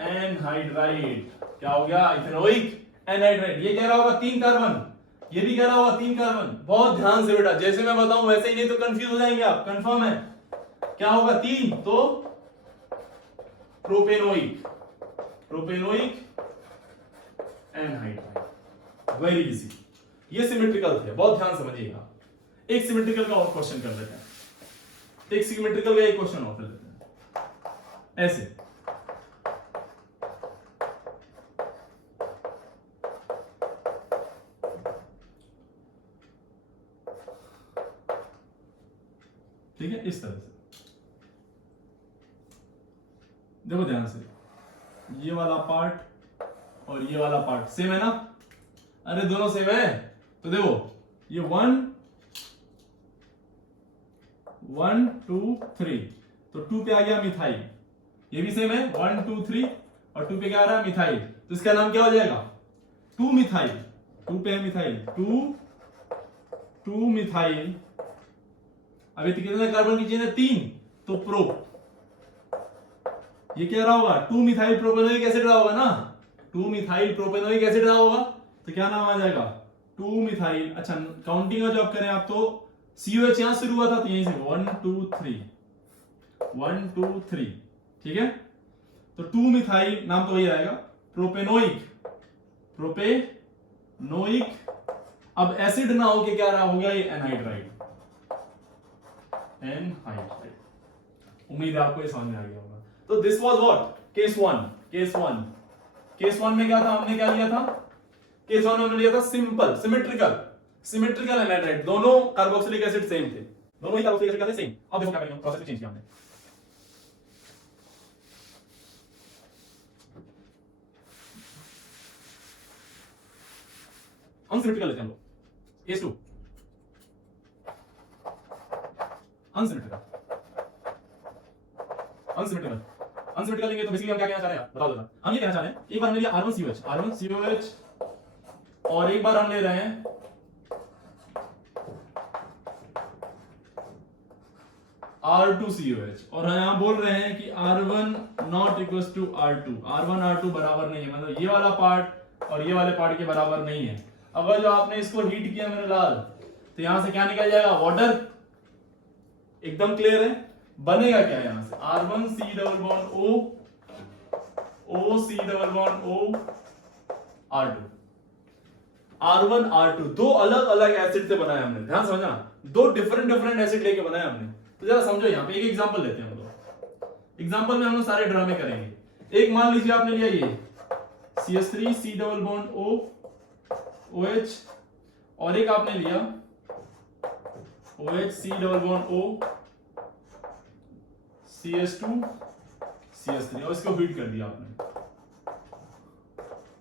एनहाइड्राइड। क्या हो गया, इथेनोइक एनहाइड्राइड। ये कह रहा होगा 3 कार्बन, ये भी कह रहा होगा 3 कार्बन। बहुत ध्यान से बेटा, जैसे मैं बताऊं वैसे ही, नहीं तो कंफ्यूज हो जाएंगे आप, कंफर्म है। क्या होगा 3, तो प्रोपेनोइक एनहाइड्राइड। वेरी इजी, ये सिमेट्रिकल थे, बहुत ध्यान समझिएगा। एक सिमेट्रिकल का और क्वेश्चन कर लेते हैं, एक सिमेट्रिकल का एक क्वेश्चन और कर लेते हैं ऐसे। ठीक है, इस तरह से देखो ध्यान से, ये वाला पार्ट और ये वाला पार्ट सेम है ना, अरे दोनों सेम है। तो देखो ये 1 1 2 3, तो 2 पे आ गया मिथाइल, ये भी सेम है 1 2 3 और 2 पे क्या आ रहा है मिथाइल, तो इसका नाम क्या हो जाएगा 2 मिथाइल, 2 पे है मिथाइल, 2 मिथाइल। अभी तो कितने कार्बन की चेन है 3, तो प्रो, ये क्या रहा होगा 2 मिथाइल प्रोपेनोइक एसिड रहा होगा ना, 2 मिथाइल प्रोपेनोइक एसिड रहा होगा, तो क्या नाम आ जाएगा 2 मिथाइल। अच्छा काउंटिंग का जॉब करें आप, तो COH यहां शुरू हुआ था तो यहीं से 1 2 3 1 2 3, ठीक है, तो 2 मिथाइल नाम तो वही आएगा प्रोपेनोइक, प्रोपेनोइक। अब एसिड ना हो के क्या रहा हो गया ये एनहाइड्राइड, एनहाइड्राइड। उम्मीद है आपको ये समझ में आ गया होगा। तो this was what case 1, case 1 में क्या था, हमने क्या लिया था, केस 1 में हमने लिया था सिंपल सिमेट्रिकल एनहाइड्राइड, दोनों कार्बोक्सिलिक एसिड सेम थे, दोनों ही कार्बोक्सिलिक एसिड का थे सेम। अब देखो क्या करेंगे, प्रोसेस में चेंज किया हमने, अनसिमेट्रिकल लेते हैं हम लोग, केस 2 अनसिमेट्रिकल लेंगे तो बेसिकली हम क्या कहना चाह रहे हैं बताओ जरा, हम ये कहना चाह रहे हैं एक बार हमने लिया R1COH और एक बार हम ले रहे हैं R2COH, और यहां बोल रहे हैं कि R1 not equals to R2, R1 R2 बराबर नहीं है, मतलब ये वाला पार्ट और ये वाले पार्ट के बराबर नहीं है। अगर जो आपने इसको हीट किया मेरे लाल, तो यहां से क्या निकल जाएगा वाटर, एकदम क्लियर है। बनेगा क्या यहां से R1C double bond O C double bond O R2, R1 R2 दो अलग अलग एसिड से बनाया हमने, ध्यान समझना, दो डिफरेंट एसिड लेके बनाया हमने। तो जरा समझो, यहाँ पे एक एग्जांपल लेते हैं हम लोग, एग्जांपल में हम लोग सारे ड्रामे करेंगे। एक मान लीजिए आपने लिया ये CH3 C double bond O OH, और एक आपने लिया OH C double bond O CH2 CH3, और इसको हीट कर दिया आपने,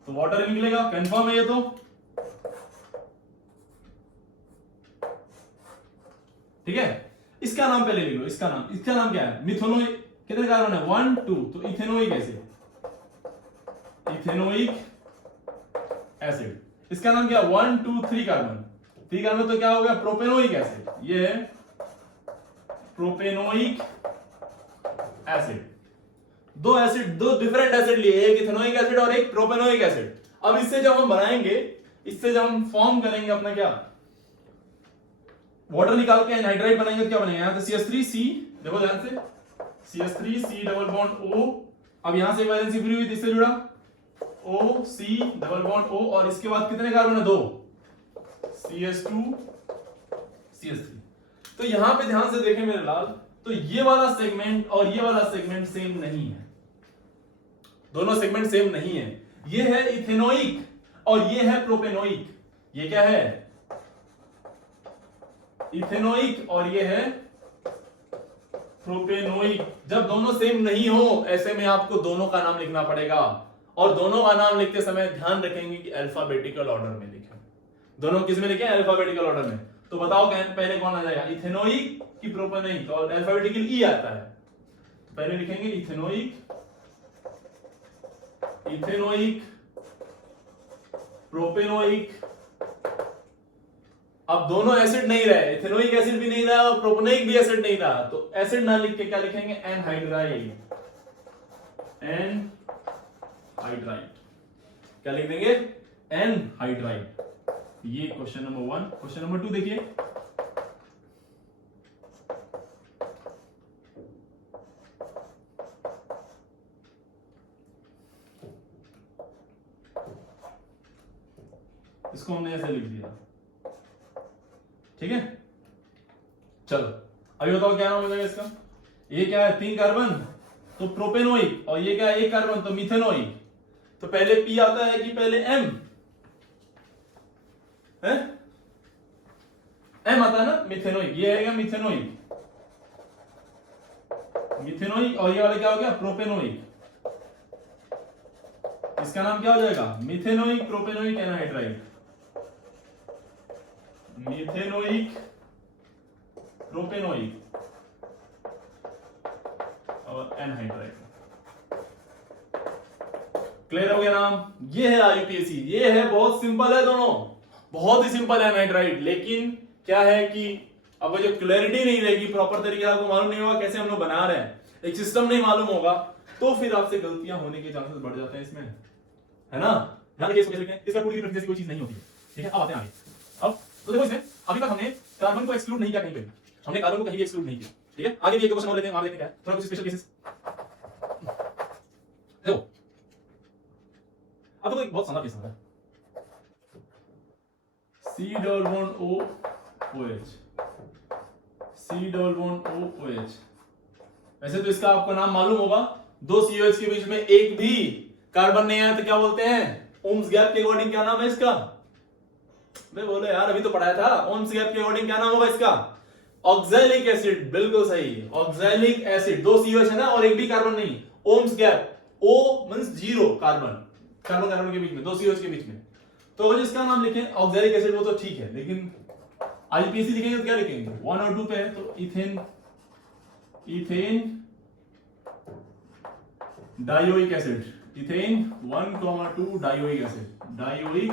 तो वाटर निकलेगा, कंफर्म है ये तो, ठीक है। इसका नाम पहले लिख लो, इसका नाम क्या है, मिथेनोइक, कितने कार्बन है 1 2, तो इथेनोइक एसिड, इथेनोइक एसिड, इसका नाम क्या 1 2 3 कार्बन, 3 कार्बन तो क्या हो गया प्रोपेनोइक एसिड, ये है प्रोपेनोइक एसिड। दो डिफरेंट एसिड लिए, एक इथेनोइक एसिड और एक प्रोपेनोइक एसिड। अब इससे जब हम बनाएंगे, इससे जब हम फॉर्म करेंगे अपना क्या वाटर निकाल के एनहाइड्राइड बनाएंगे, तो क्या बनेगा, यहां से CH3C, देखो ध्यान से, CH3C डबल बॉन्ड O, अब यहां से वैलेंसी फ्री हुई, इससे जुड़ा OC डबल बॉन्ड O, और इसके बाद कितने कार्बन है 2 CH2 CH3। तो यहां पे ध्यान से देखें मेरे लाल, तो ये वाला सेगमेंट और ये वाला सेगमेंट सेम नहीं है, दोनों सेगमेंट सेम नहीं है। ये है इथेनोइक और ये है प्रोपेनोइक, ये क्या है इथेनोइक और ये है प्रोपेनोइक। जब दोनों सेम नहीं हो, ऐसे में आपको दोनों का नाम लिखना पड़ेगा, और दोनों का नाम लिखते समय ध्यान रखेंगे कि अल्फाबेटिकल ऑर्डर में लिखें। दोनों किस में लिखें, अल्फाबेटिकल ऑर्डर में। तो बताओ पहले कौन आ जाएगा, इथेनोइक की प्रोपेनोइक, और अल्फाबेटिकल ई आता है, तो पहले लिखेंगे इथेनोइक, इथेनोइक प्रोपेनोइक। अब दोनों एसिड नहीं रहे, इथेनोइक एसिड भी नहीं रहा और प्रोपेनोइक भी एसिड नहीं रहा, तो एसिड ना लिख के क्या लिखेंगे एनहाइड्राइड, एनहाइड्राइड, क्या लिख देंगे एनहाइड्राइड। ये क्वेश्चन नंबर 1। क्वेश्चन नंबर 2 देखिए, इसको हमने ऐसे लिख दिया, ठीक है। चलो अभी बताओ क्या नाम हो जाएगा इसका, ये क्या है 3 कार्बन तो प्रोपेनोइक, और ये क्या है 1 कार्बन तो मिथेनोइक। तो पहले P आता है कि पहले M है, M आता है ना मिथेनोइक, ये आएगा मिथेनोइक, मिथेनोइक, और ये वाला क्या हो गया प्रोपेनोइक, इसका नाम क्या हो जाएगा methanoic propanoic anhydride, methanoic propanoic और एनहाइड्राइड। क्लियर हो गया नाम? ये है आईयूपीएसी, ये है बहुत सिंपल है, दोनों बहुत ही सिंपल है एनहाइड्राइड। लेकिन क्या है कि अब जो क्लैरिटी नहीं रहेगी, प्रॉपर तरीके से आपको मालूम नहीं होगा कैसे हम लोग बना रहे हैं, एक सिस्टम नहीं मालूम होगा, तो फिर आपसे गलतियां होने के चांसेस बढ़ जाते हैं इसमें, है ना? ध्यान रखिए, इसको कैसे लिखते हैं, इसका 2 डिग्री कोई चीज नहीं होती है, ठीक है? अब आते हैं आगे। अब तो देखो इसमें अभी तक हमने कार्बन को एक्सक्लूड नहीं किया कहीं पे, हमने कार्बन को कहीं भी एक्सक्लूड नहीं किया, ठीक है? आगे भी एक क्वेश्चन और लेते हैं, वहां देखते हैं क्या है, थोड़ा कुछ स्पेशल केसेस। देखो अब तो एक बहुत शानदार केस है, C double bond O OH, C double bond O OH। वैसे तो इसका आपको नाम मालूम होगा, दो COH के बीच में एक भी कार्बन नहीं आया तो क्या बोलते हैं? ओम्स गैप के अकॉर्डिंग क्या नाम है इसका? मैं बोले यार अभी तो पढ़ाया था, ओम्स गैप के अकॉर्डिंग क्या नाम होगा इसका? ऑक्सैलिक एसिड, बिल्कुल सही, ऑक्सैलिक एसिड। दो COH है ना और एक भी कार्बन नहीं, ओम्स gap, O means zero carbon, carbon carbon के बीच में, दो COH के बीच में, तो अगर इसका नाम लिखें ऑक्सैलिक एसिड वो तो ठीक है, लेकिन आईपीएसी लिखेंगे तो क्या लिखेंगे? 1 और 2 पे है तो ethane, ethane dioic acid, ethane 1,2 dioic acid, dioic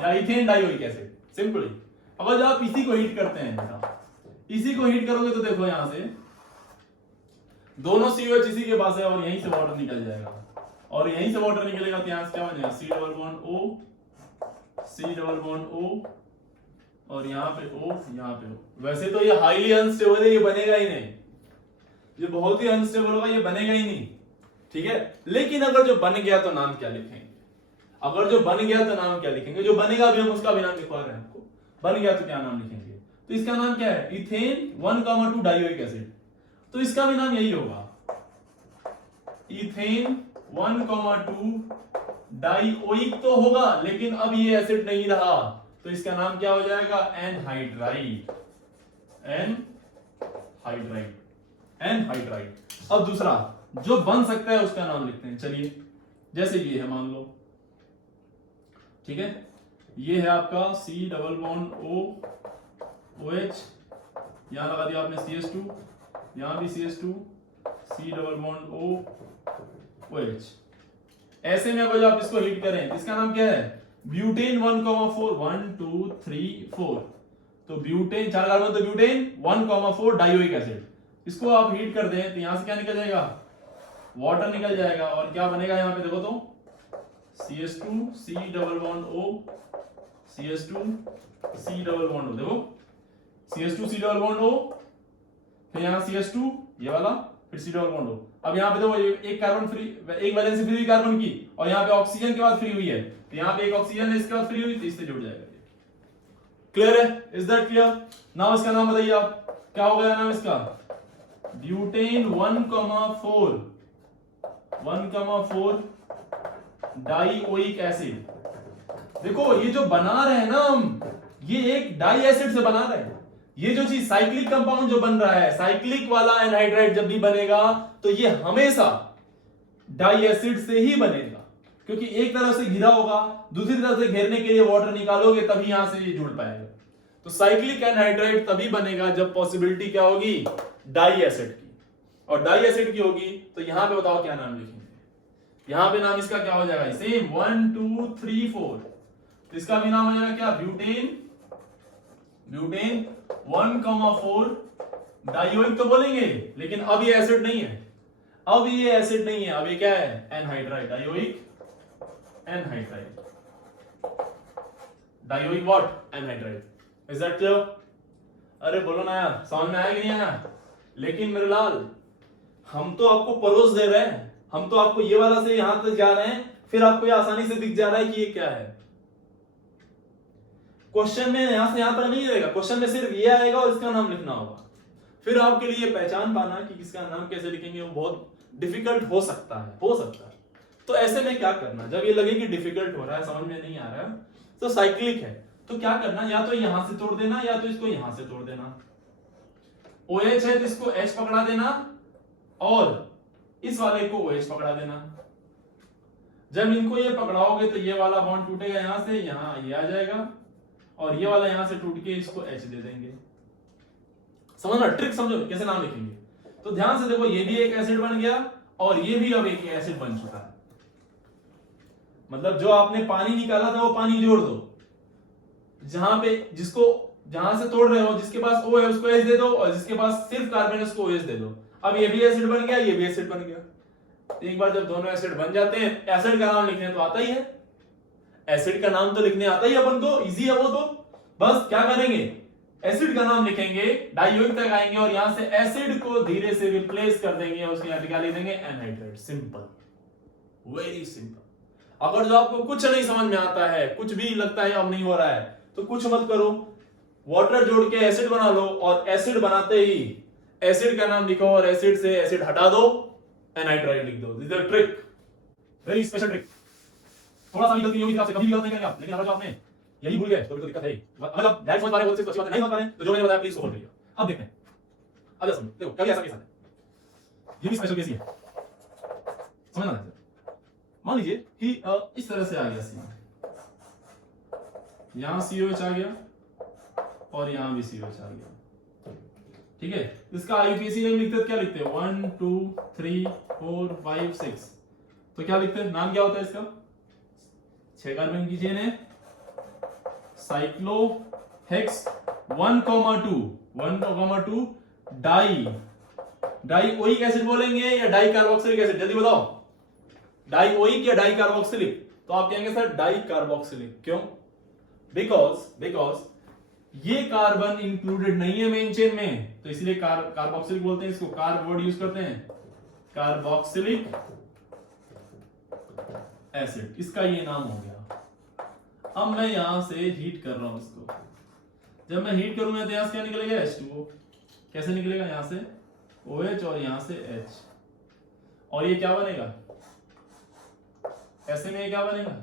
या इथेन डायोइक एसिड, सिंपली। अगर आप इसी को हीट करते हैं बेटा, इसी को हीट करोगे तो देखो यहां से दोनों COH इसी के पास है और यहीं से वाटर निकल जाएगा, और यहीं से वाटर निकलेगा तो यहां से क्या बनेगा? C double bond O, C double bond O, और यहां पे O, यहां पे O। वैसे तो ये हाईली अनस्टेबल है, ये बनेगा ही नहीं, ये बहुत ही अनस्टेबल होगा, ये बनेगा ही नहीं, ठीक है? लेकिन अगर जो बन गया तो नाम क्या लिखेंगे? अगर जो बन गया तो नाम क्या लिखेंगे? जो बनेगा भी हम उसका भी नाम लिखवा रहे हैं आपको, बन गया तो क्या नाम लिखेंगे? तो इसका नाम क्या है? इथेन 1,2 डायोइक एसिड, तो इसका भी नाम यही होगा, इथेन 1,2 डायोइक तो होगा, लेकिन अब ये एसिड नहीं रहा, तो इसका नाम क्या हो जाएगा? Anhydride, anhydride, anhydride. अब दूसरा जो बन सकता है उसका नाम लिखते हैं, चलिए जैसे ये है मान लो, ठीक है? ये है आपका C double bond O OH, यहां लगा दिया आपने CH2, यहां भी CH2, C double bond O OH। ऐसे में अगर आप इसको हीट करें तो इसका नाम क्या है? ब्यूटेन 1,4, 1 2 3 4, तो ब्यूटेन 4 कार्बन, तो ब्यूटेन 1,4 डायोइक एसिड। इसको आप हीट कर दें तो यहां से क्या निकल जाएगा? वाटर निकल जाएगा, और क्या बनेगा यहां पे देखो तो CH2 C double bond O, CH2 C double bond O, देखो CH2 C double bond O, फिर यहां CH2 ये वाला, फिर C डबल बॉन्ड O। अब यहाँ पे देखो एक कार्बन फ्री, एक वैलेंसी फ्री हुई कार्बन की, और यहाँ पे ऑक्सीजन के बाद फ्री हुई है, तो यहाँ पे एक ऑक्सीजन है इसके बाद फ्री हुई, तो इससे जुड़ जाएगा। क्लियर है? Is that clear? नाउ इसका नाम बताइए आप, क्या हो गया नाम इसका? Butane 1,4 dioic acid. देखो ये जो बना रहे हैं ना हम, ये एक डाई एसिड से बना रहे हैं। ये जो चीज साइक्लिक कंपाउंड जो बन रहा है, साइक्लिक वाला एनहाइड्राइड जब भी बनेगा तो ये हमेशा डाई एसिड से ही बनेगा, क्योंकि एक तरफ से घिरा होगा, दूसरी तरफ से घेरने के लिए वाटर निकालोगे तभी यहां से ये जुड़ पाएगा। तो साइक्लिक एनहाइड्राइड तभी बनेगा जब पॉसिबिलिटी क्या होगी? डाई एसिड की, और डाई एसिड की होगी तो यहां पे बताओ क्या नाम लिखेंगे? यहां पे नाम इसका क्या हो जाएगा? सेम 1 2 3 4, तो इसका भी नाम हो जाएगा क्या? ब्यूटेन, ब्यूटेन 1,4 डायोइक तो बोलेंगे, लेकिन अब ये एसिड नहीं है, अब ये एसिड नहीं है, अब ये क्या है? Anhydride, dioic anhydride, dioic what? Anhydride. Is that clear? अरे बोलो ना यार, समझ में आया कि नहीं आया? लेकिन मेरे लाल, हम तो आपको परोस दे रहे हैं, हम तो आपको ये वाला से यहां तक जा रहे हैं, फिर आपको ये आसानी से दिख जा रहा है कि ये क्या है। क्वेश्चन में यहां से यहां तक नहीं रहेगा, क्वेश्चन में सिर्फ ये आएगा और इसका नाम लिखना होगा। फिर आपके लिए पहचान पाना कि किसका नाम कैसे लिखेंगे वो बहुत डिफिकल्ट हो सकता है, हो सकता है। तो ऐसे में क्या करना, जब ये लगे कि डिफिकल्ट हो रहा है, समझ में नहीं आ रहा है, तो साइक्लिक है तो क्या करना, या तो यहां से तोड़ देना या तो इसको यहां से तोड़ देना। OH है तो इसको H पकड़ा देना और इस वाले को OH पकड़ा देना। जब इनको ये पकड़ाओगे तो ये वाला बॉन्ड टूटेगा यहां से, यहां ये आ जाएगा और ये वाला यहां से टूट के इसको H दे देंगे। समझना, ट्रिक समझो कैसे नाम लिखेंगे। तो ध्यान से देखो, ये भी एक एसिड बन गया और ये भी अब एक एसिड बन चुका है। मतलब जो आपने पानी निकाला था वो पानी जोड़ दो, जहां पे जिसको जहां से तोड़ रहे हो जिसके पास O है उसको H दे दो और जिसके पास सिर्फ कार्बन है उसको OH दे दो। अब ये भी एसिड बन गया, ये भी एसिड बन गया। एक बार जब दोनों एसिड बन जाते हैं, एसिड का नाम लिखने तो आता ही है, एसिड का नाम तो लिखने आता ही अपन को, इजी है वो। तो बस क्या करेंगे, एसिड का नाम लिखेंगे, डाइयोइक तक आएंगे और यहां से एसिड को धीरे से रिप्लेस कर देंगे, उसके यहां क्या लिख देंगे, एनहाइड्राइड। Simple, very simple. अगर जो आपको कुछ नहीं समझ में आता है, कुछ भी लगता है अब नहीं हो रहा है, तो कुछ मत करो, वाटर जोड़ के एसिड बना लो और एसिड बनाते ही एसिड का नाम लिखो और एसिड से एसिड हटा दो, एनहाइड्राइड लिख दो। This is a trick, very special trick. थोड़ा सा भी गलती होगी आपसे, कभी भी गलत नहीं करेंगे आप, लेकिन अगर जो आपने यही भूल गए तो भी तो दिक्कत है। मतलब डायरेक्ट समझ पा रहे हो तो अच्छी बात है, नहीं समझ पा रहे तो जो मैंने बताया प्लीज सोल्व करिए। अब देखते हैं, अब समझो, देखो कभी ऐसा केस आता है, ये भी स्पेशल केस ही है, समझना है। मान लीजिए कि इस तरह से आ गया सी, यहां COH आ गया और यहां भी COH आ गया, ठीक है। इसका IUPAC नेम लिखते हैं, क्या लिखते हैं, 1 2 3 4 5 6। तो क्या लिखते हैं, नाम क्या होता है इसका, 6 कार्बन की चेन है, साइक्लोहेक्स 1,2 डाइओइक एसिड बोलेंगे या डाई कार्बोक्सिलिक एसिड, जल्दी बताओ, डाइओइक या डाई कार्बोक्सिलिक। तो आप कहेंगे सर डाई कार्बोक्सिलिक, क्यों, बिकॉज ये कार्बन इंक्लूडेड नहीं है मेन चेन में, तो इसलिए कार्बोक्सिलिक बोलते हैं इसको, कार्ब वर्ड यूज करते हैं, कार्बोक्सिलिक एसिड, इसका ये नाम हो गया। अब मैं यहां से हीट कर रहा हूं इसको, जब मैं हीट करूंगा तो यहां से क्या निकलेगा, H2O। कैसे निकलेगा, यहां से OH और यहां से H, और ये क्या बनेगा, ऐसे में ये क्या बनेगा,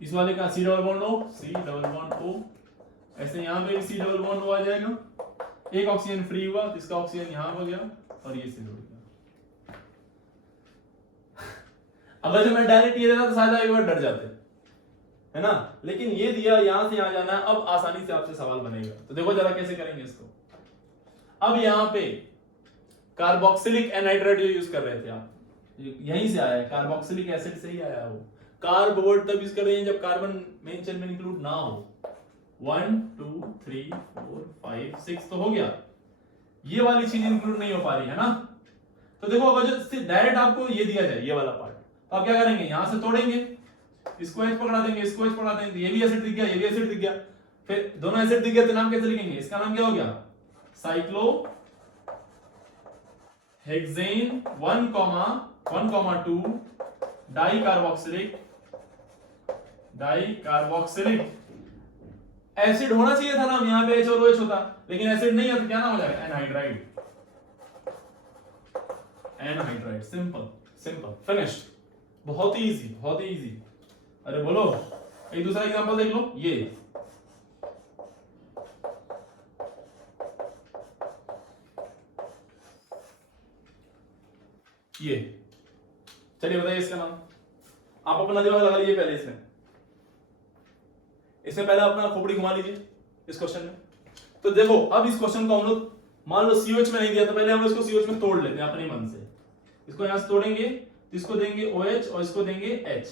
इस वाले का C double bond O, C double bond O, ऐसे यहां पे भी C डबल बॉन्ड O आ जाएगा, एक ऑक्सीजन फ्री हुआ तो इसका ऑक्सीजन यहां हो गया और ये से जुड़ गया। अगर जो मैं डायरेक्ट ये देता तो शायद एक बार डर जाते, है ना, लेकिन ये दिया, यहां से यहां जाना है। अब आसानी से आपसे सवाल बनेगा, तो देखो जरा कैसे करेंगे इसको। अब यहां पे कार्बोक्सिलिक एनहाइड्राइड जो यूज कर रहे थे आप, यहीं से आया है, कार्बोक्सिलिक एसिड से ही आया है वो। कार्ब वर्ड तब यूज कर रहे हैं जब कार्बन मेन चेन में इंक्लूड ना हो। 1 2 3 4 5 6 तो हो गया, ये वाली चीज इंक्लूड नहीं हो पा रही है ना। तो देखो अगर जो डायरेक्ट आपको ये दिया जाए, ये वाला पार्ट, तो आप क्या करेंगे, यहां से तोड़ेंगे, इसको H पकड़ा देंगे, इसको H पकड़ा देंगे, ये भी एसिड दिख गया, ये भी एसिड दिख गया, फिर दोनों एसिड दिख गया तो नाम कैसे लिखेंगे, इसका नाम क्या हो गया, साइक्लोहेक्सेन 1,2 डाइकार्बोक्सिलिक एसिड होना चाहिए था नाम, यहां पे H और OH होता, लेकिन एसिड नहीं है तो क्या नाम हो जाएगा, anhydride. Anhydride, simple simple, finished, बहुत ही इजी, बहुत ही इजी। अरे बोलो, एक दूसरा एग्जांपल देख लो, ये चलिए बताइए इसका नाम, आप अपना दिमाग लगा लीजिए पहले इसमें पहले अपना खोपड़ी घुमा लीजिए इस क्वेश्चन में। तो देखो अब इस क्वेश्चन को हम लोग मान लो COH में नहीं दिया तो पहले हम लोग इसको COH में तोड़ लेते हैं अपने मन से। इसको यहां से तोड़ेंगे तो इसको देंगे OH और इसको देंगे H,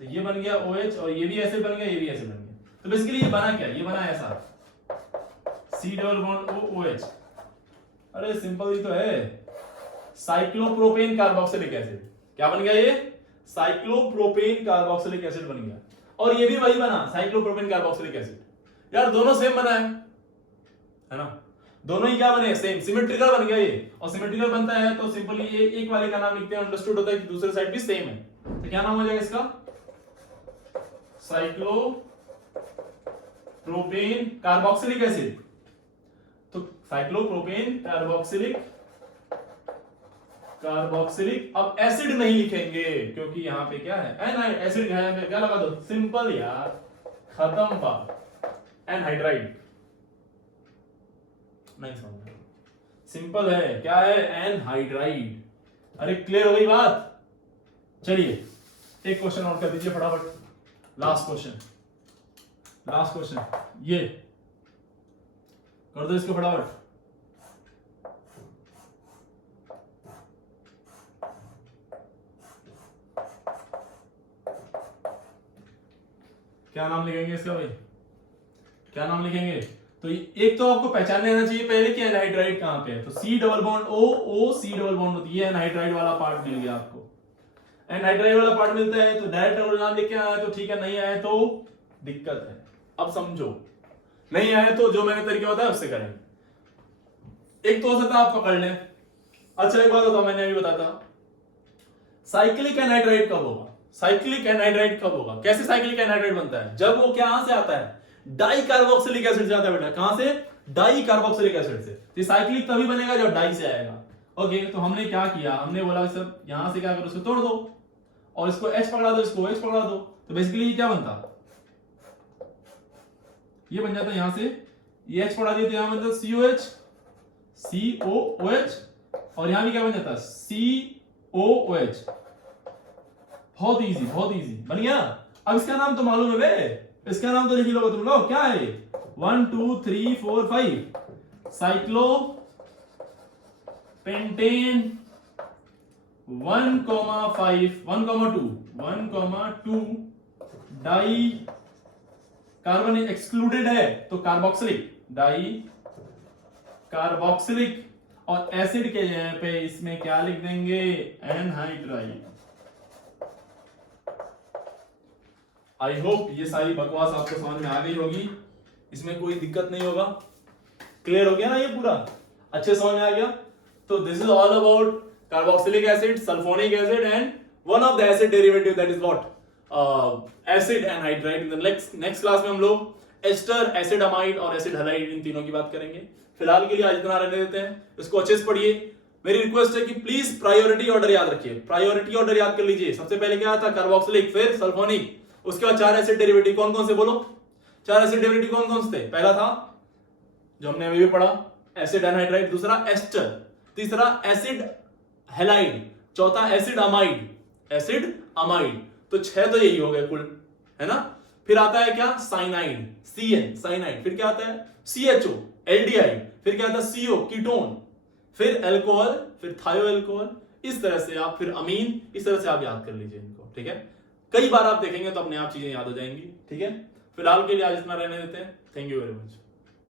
तो ये बन गया OH और ये भी एसिड बन गया, ये भी एसिड बन गया। तो बेसिकली ये बना क्या, ये बना ऐसा C डबल बॉन्ड OH, अरे सिंपल ही तो है, साइक्लोप्रोपेन कार्बोक्सिलिक एसिड। क्या बन गया ये, साइक्लोप्रोपेन कार्बोक्सिलिक एसिड बन गया। और ये भी वही बना, साइक्लोप्रोपेन कार्बोक्सिलिक एसिड। यार दोनों सेम बना है ना, दोनों ही क्या बने, सेम, सिमेट्रिकल बन गया ये। और सिमेट्रिकल बनता है तो सिंपली ये एक वाले का नाम लिखते हैं, अंडरस्टूड होता है कि दूसरे साइड भी सेम है। तो क्या नाम हो जाएगा इसका, साइक्लोप्रोपेन कार्बोक्सिलिक एसिड। तो साइक्लोप्रोपेन कार्बोक्सिलिक अब एसिड नहीं लिखेंगे क्योंकि यहां पे क्या है, एनाइड, एसिड है, क्या लगा दो, सिंपल यार, खत्म बात, एनहाइड्राइड। नहीं समझ सिंपल है, क्या है, एनहाइड्राइड। अरे क्लियर हो गई बात। चलिए एक क्वेश्चन और कर दीजिए फटाफट, लास्ट क्वेश्चन ये कर दो इसको फटाफट। क्या नाम लिखेंगे इसका भाई, क्या नाम लिखेंगे? तो एक तो आपको पहचान लेना चाहिए पहले कि एनहाइड्राइड कहां पे है। तो सी डबल बॉन्ड ओ, ओ सी डबल बॉन्ड होती है, एनहाइड्राइड वाला पार्ट मिल गया आपको। एनहाइड्राइड वाला पार्ट मिलता है तो डायरेक्ट अगर नाम लिख के आया तो ठीक है, नहीं आया तो दिक्कत है। अब समझो, नहीं आया तो जो मैंने तरीका बताया उससे करेंगे। एक तो हो सकता है आप पकड़ लें। अच्छा एक बात बताओ, मैंने अभी बताया था साइक्लिक एनहाइड्राइड कब होगा, साइक्लिक एनहाइड्राइड कब होगा, कैसे साइक्लिक एनहाइड्राइड बनता है? जब वो कहां से आता है, डाई कार्बोक्सिलिक एसिड से आता है बेटा। कहां से? डाई कार्बोक्सिलिक एसिड से। तो साइक्लिक तभी बनेगा जब डाई से आएगा। ओके, तो हमने क्या किया, हमने बोला सर यहां से क्या करो, उसको तोड़ दो और इसको H पकड़ा दो, इसको H पकड़ा दो। तो बेसिकली ये क्या बनता, ये बन जाता है यहां से, ये H पकड़ा दिया तो यहां बनता COH, COOH, और यहां भी क्या बन जाता COOH। बहुत इजी बन गया। अब इसका नाम तो मालूम है बे, इसका नाम तो लिख लो तुम लोग, क्या है 1 2 3 4 5 cyclopentane 1,5 1,2 di carbon excluded है तो कार्बोक्सिलिक, डाई कार्बोक्सिलिक, और एसिड के जगह पे इसमें क्या लिख देंगे, एनहाइड्राइड। आई होप ये सारी बकवास आपको समझ में आ गई होगी, इसमें कोई दिक्कत नहीं होगा। क्लियर हो गया ना ये पूरा, अच्छे समझ में आ गया। तो this is all about carboxylic acid, sulphonic acid and one of the acid derivative that is what acid anhydride. In the next class में हम लोग एस्टर, एसिड अमाइड और एसिड हैलाइड इन तीनों की बात करेंगे। फिलहाल के लिए आज इतना रहने देते हैं, इसको अच्छे से पढ़िए। मेरी रिक्वेस्ट है कि प्लीज प्रायोरिटी ऑर्डर याद रखिए, प्रायोरिटी ऑर्डर याद कर लीजिए। सबसे पहले क्या था, कार्बोक्सिलिक, फिर सल्फोनिक, उसके बाद 4 एसिड डेरिवेटिव कौन कौन से, बोलो 4 एसिड डेरिवेटिव कौन कौन से थे? पहला था जो हमने अभी भी पढ़ा एसिड एनहाइड्राइड, दूसरा एस्टर, तीसरा एसिड हैलाइड, चौथा एसिड अमाइड, एसिड अमाइड। तो 6 तो यही हो गए कुल, है ना। फिर आता है क्या, साइनाइड, CN साइनाइड, फिर क्या आता है CHO एल्डिहाइड, फिर क्या आता है CO कीटोन, फिर अल्कोहल, फिर थायो अल्कोहल। इस तरह से आप, फिर अमीन, इस तरह से आप याद कर लीजिए इनको, ठीक है। कई बार आप देखेंगे तो अपने आप चीजें याद हो जाएंगी, ठीक है। फिलहाल के लिए आज इतना रहने देते हैं। Thank you very much.